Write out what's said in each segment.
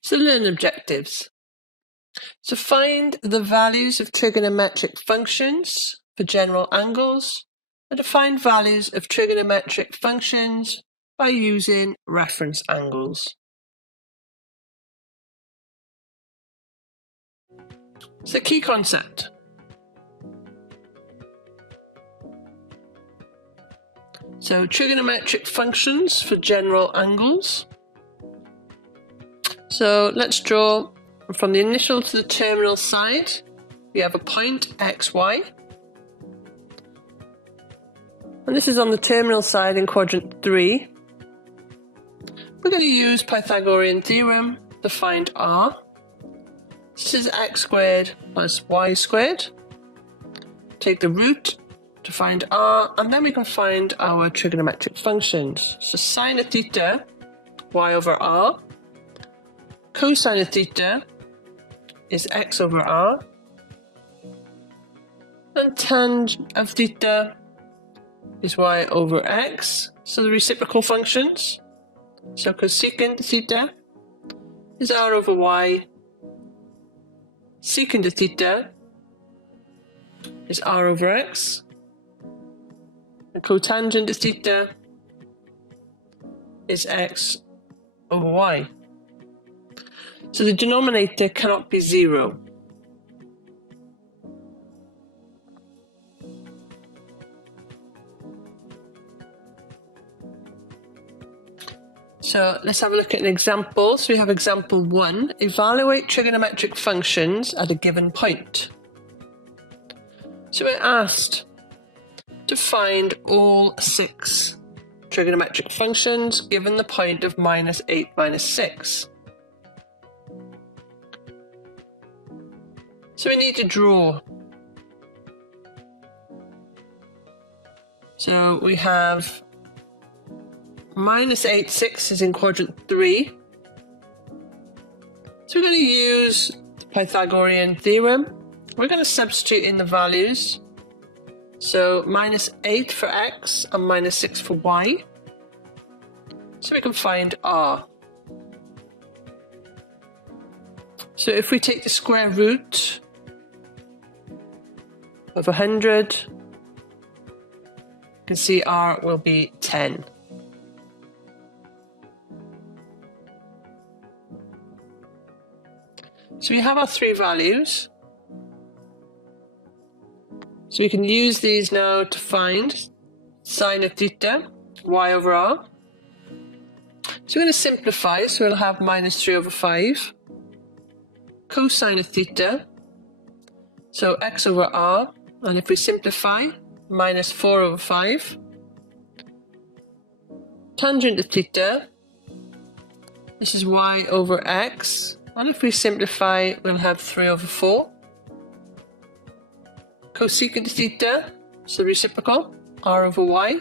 So learning objectives. So find the values of trigonometric functions for general angles and to find values of trigonometric functions by using reference angles. So key concept. So trigonometric functions for general angles. So let's draw from the initial to the terminal side. We have a point x, y. And this is on the terminal side in quadrant 3. We're going to use Pythagorean theorem to find r. This is x squared plus y squared. Take the root to find r, and then we can find our trigonometric functions. So sine of theta, y over r. Cosine of theta is x over r. And tangent of theta is y over x. So the reciprocal functions. So cosecant theta is r over y. Secant of theta is r over x. And cotangent of theta is x over y. So the denominator cannot be 0. So let's have a look at an example. So we have example 1. Evaluate trigonometric functions at a given point. So we're asked to find all 6 trigonometric functions given the point of minus 8 minus 6. So we need to draw. So we have minus 8, 6 is in quadrant 3. So we're going to use the Pythagorean theorem. We're going to substitute in the values. So minus 8 for x and minus 6 for y. So we can find r. So if we take the square root of 100, you can see r will be 10. So we have our 3 values. So we can use these now to find sine of theta, y over r. So we're going to simplify, so we'll have minus 3 over 5. Cosine of theta, so x over r, and if we simplify, minus 4 over 5. Tangent of theta, this is y over x, and if we simplify, we'll have 3 over 4. Cosecant of theta, so reciprocal, r over y,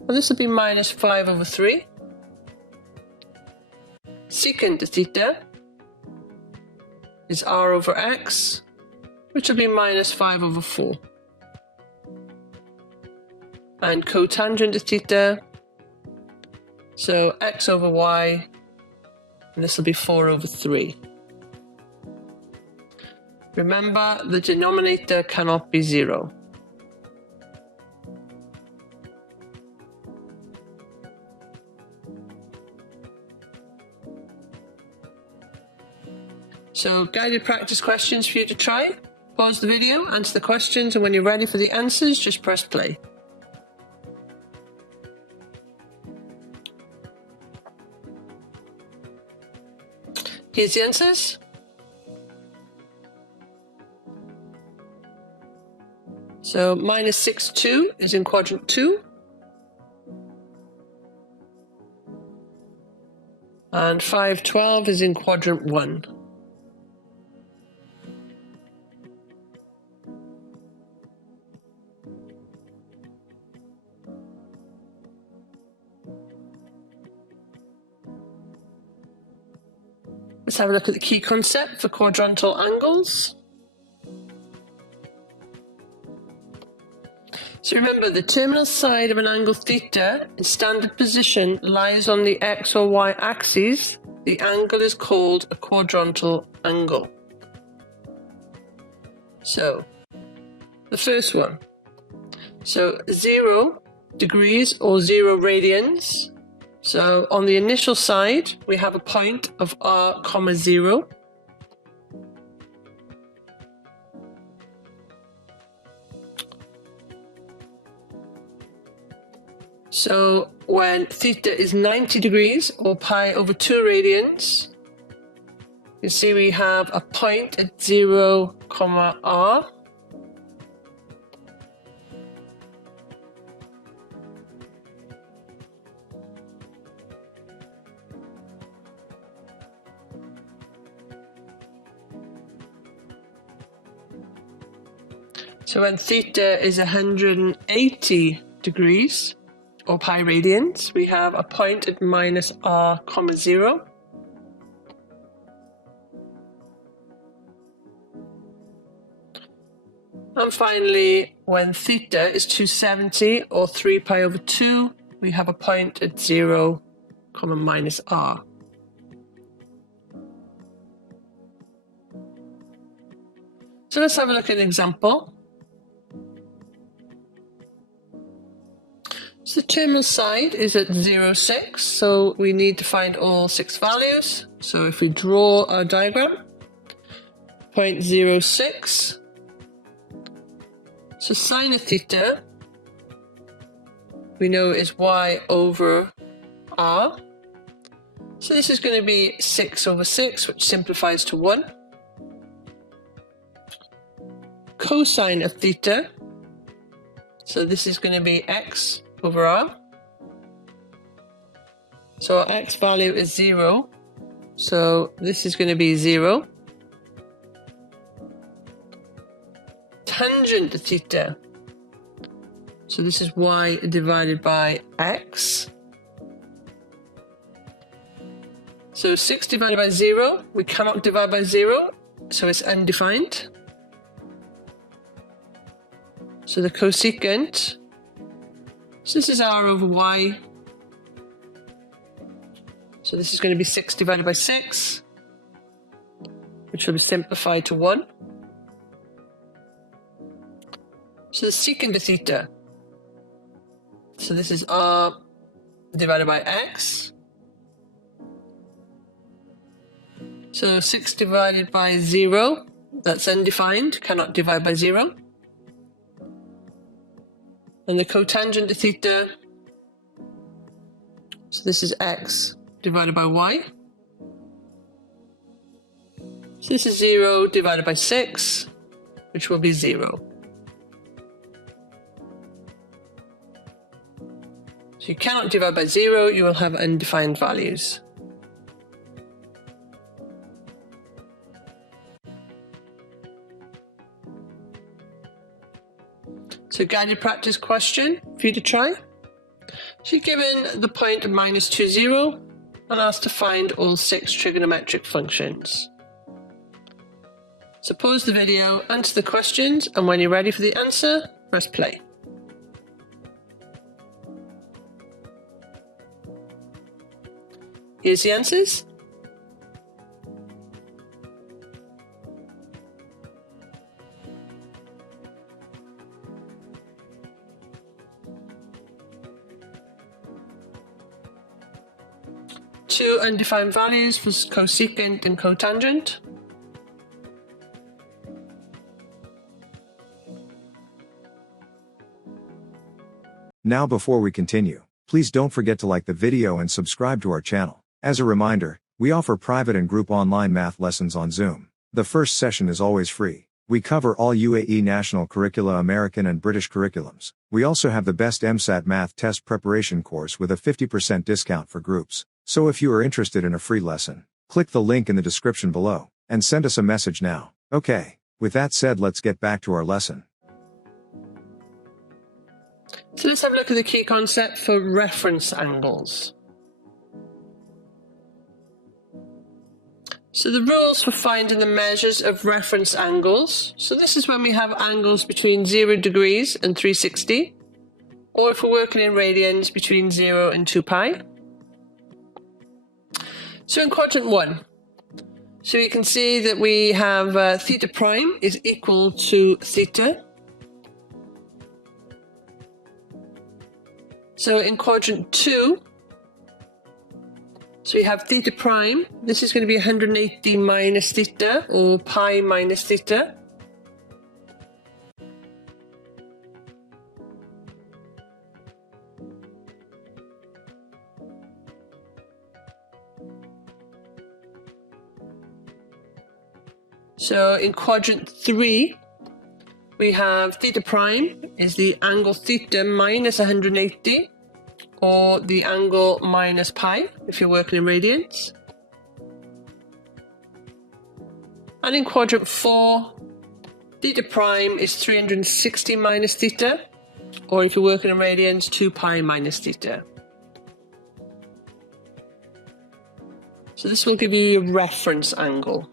and this will be minus 5 over 3. Secant of theta is r over x, which will be minus 5 over 4. And cotangent of theta, so x over y, and this will be 4 over 3. Remember, the denominator cannot be 0. So, guided practice questions for you to try. Pause the video, answer the questions, and when you're ready for the answers, just press play. Here's the answers. So minus 6, 2 is in quadrant 2. And 5, 12 is in quadrant 1. Let's have a look at the key concept for quadrantal angles. So remember, the terminal side of an angle theta in standard position lies on the x or y axes, the angle is called a quadrantal angle. So, the first one. So 0 degrees or 0 radians. So on the initial side, we have a point of r, 0. So when theta is 90 degrees or pi over 2 radians, you see we have a point at 0, r. So when theta is 180 degrees or pi radians, we have a point at minus r, 0. And finally, when theta is 270 or 3 pi over 2, we have a point at 0, minus r. So let's have a look at an example. So the terminal side is at 0, 6, so we need to find all 6 values. So if we draw our diagram, point 0, 6, so sine of theta, we know is y over r. So this is going to be 6 over 6, which simplifies to 1. Cosine of theta, so this is going to be x over r. So our x value is 0, so this is going to be 0. Tangent of theta, so this is y divided by x. So 6 divided by 0, we cannot divide by 0, so it's undefined. So the cosecant, so this is r over y. So this is going to be 6 divided by 6, which will be simplified to 1. So the secant of theta, so this is r divided by x. So 6 divided by 0, that's undefined, cannot divide by 0. And the cotangent of theta, so this is x divided by y. So this is 0 divided by 6, which will be 0. So you cannot divide by 0, you will have undefined values. So guided practice question for you to try. So you're given the point of minus 2, 0 and asked to find all 6 trigonometric functions. So pause the video, answer the questions, and when you're ready for the answer, press play. Here's the answers. Two undefined values for cosecant and cotangent. Now before we continue, please don't forget to like the video and subscribe to our channel. As a reminder, we offer private and group online math lessons on Zoom. The first session is always free. We cover all UAE National Curricula, American and British curriculums. We also have the best MSAT math test preparation course with a 50% discount for groups. So if you are interested in a free lesson, click the link in the description below, and send us a message now. Okay, with that said, let's get back to our lesson. So let's have a look at the key concept for reference angles. So the rules for finding the measures of reference angles. So this is when we have angles between 0 degrees and 360, or if we're working in radians, between 0 and 2 pi. So in quadrant 1, so you can see that we have theta prime is equal to theta. So in quadrant 2, so we have theta prime. This is going to be 180 minus theta, or pi minus theta. So in quadrant 3, we have theta prime is the angle theta minus 180, or the angle minus pi, if you're working in radians. And in quadrant 4, theta prime is 360 minus theta, or if you're working in radians, 2 pi minus theta. So this will give you a reference angle.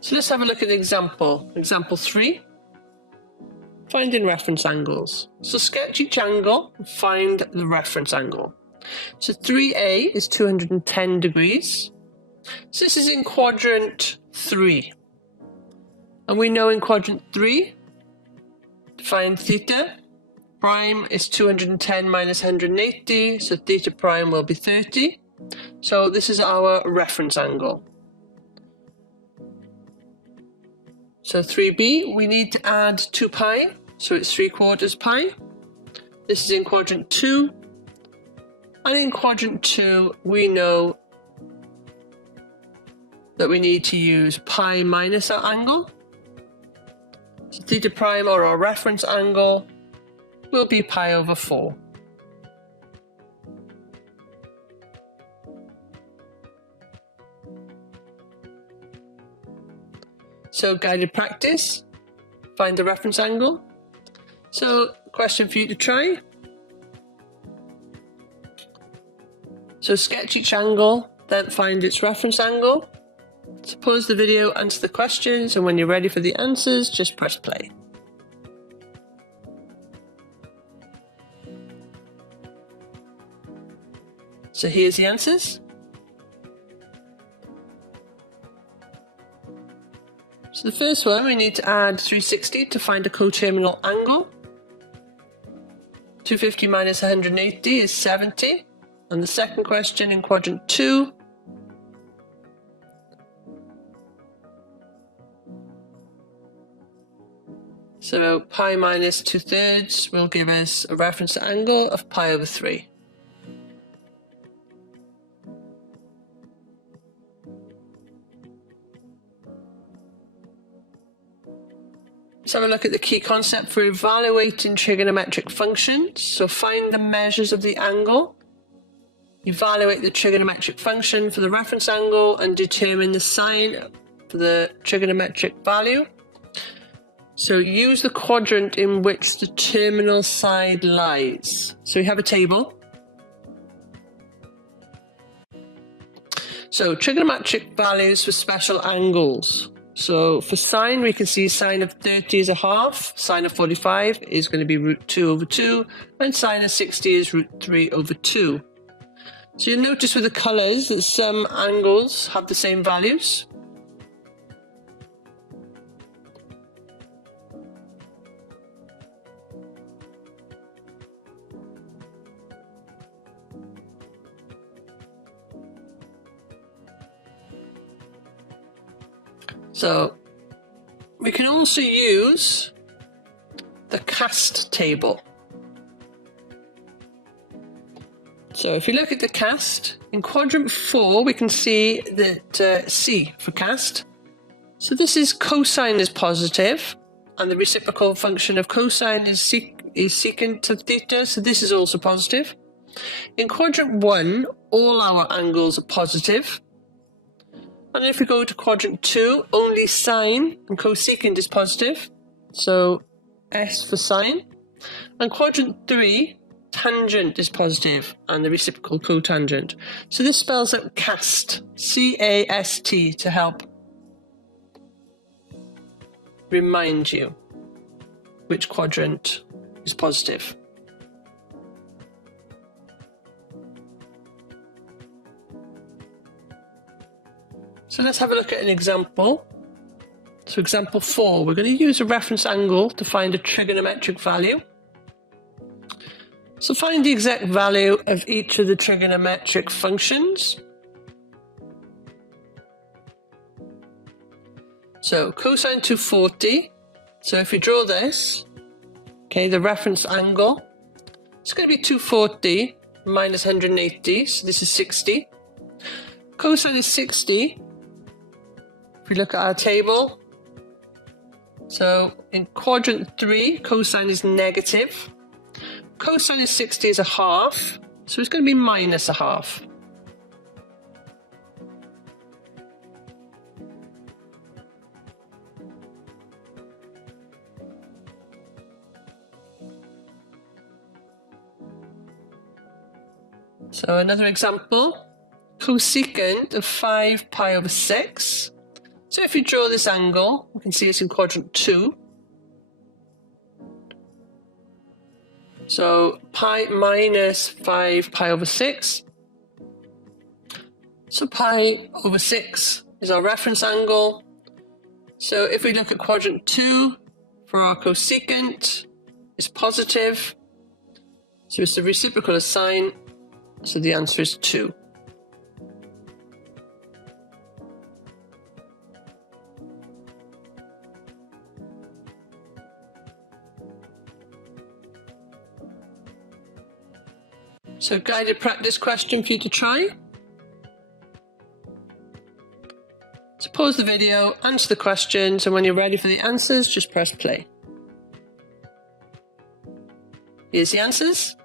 So let's have a look at the example. Example 3, finding reference angles. So sketch each angle and find the reference angle. So 3A is 210 degrees. So this is in quadrant 3. And we know in quadrant 3, to find theta prime is 210 minus 180, so theta prime will be 30. So this is our reference angle. So 3b, we need to add 2 pi, so it's 3/4 pi. This is in quadrant 2. And in quadrant 2, we know that we need to use pi minus our angle. So theta prime, or our reference angle, will be pi over 4. So guided practice, find the reference angle. So question for you to try. So sketch each angle, then find its reference angle. So pause the video, answer the questions, and when you're ready for the answers, just press play. So here's the answers. So the first one, we need to add 360 to find a coterminal angle. 250 minus 180 is 70. And the second question in quadrant 2, so pi minus 2/3 will give us a reference angle of pi over 3. Let's have a look at the key concept for evaluating trigonometric functions. So find the measures of the angle, evaluate the trigonometric function for the reference angle, and determine the sign for the trigonometric value. So use the quadrant in which the terminal side lies. So we have a table. So trigonometric values for special angles. So for sine, we can see sine of 30 is a half, sine of 45 is going to be root 2 over 2, and sine of 60 is root 3 over 2. So you'll notice with the colours that some angles have the same values. So we can also use the cast table. So if you look at the cast, in quadrant 4 we can see that C for cast. So this is cosine is positive, and the reciprocal function of cosine is secant of theta, so this is also positive. In quadrant 1, all our angles are positive. And if we go to quadrant 2, only sine and cosecant is positive, so S for sine. And quadrant 3, tangent is positive, and the reciprocal cotangent. So this spells out cast, C-A-S-T, to help remind you which quadrant is positive. So let's have a look at an example. So example 4, we're going to use a reference angle to find a trigonometric value. So find the exact value of each of the trigonometric functions. So cosine 240. So if we draw this, okay, the reference angle, it's going to be 240 minus 180, so this is 60. Cosine is 60. If we look at our table, so in quadrant 3, cosine is negative. Cosine is 60 is a half, so it's going to be minus a half. So another example, cosecant of 5 pi over 6. So if you draw this angle, we can see it's in quadrant 2. So pi minus 5 pi over 6. So pi over 6 is our reference angle. So if we look at quadrant 2, for our cosecant, it's positive. So it's the reciprocal of sine. So the answer is 2. So guided practice question for you to try. So pause the video, answer the questions, and when you're ready for the answers, just press play. Here's the answers.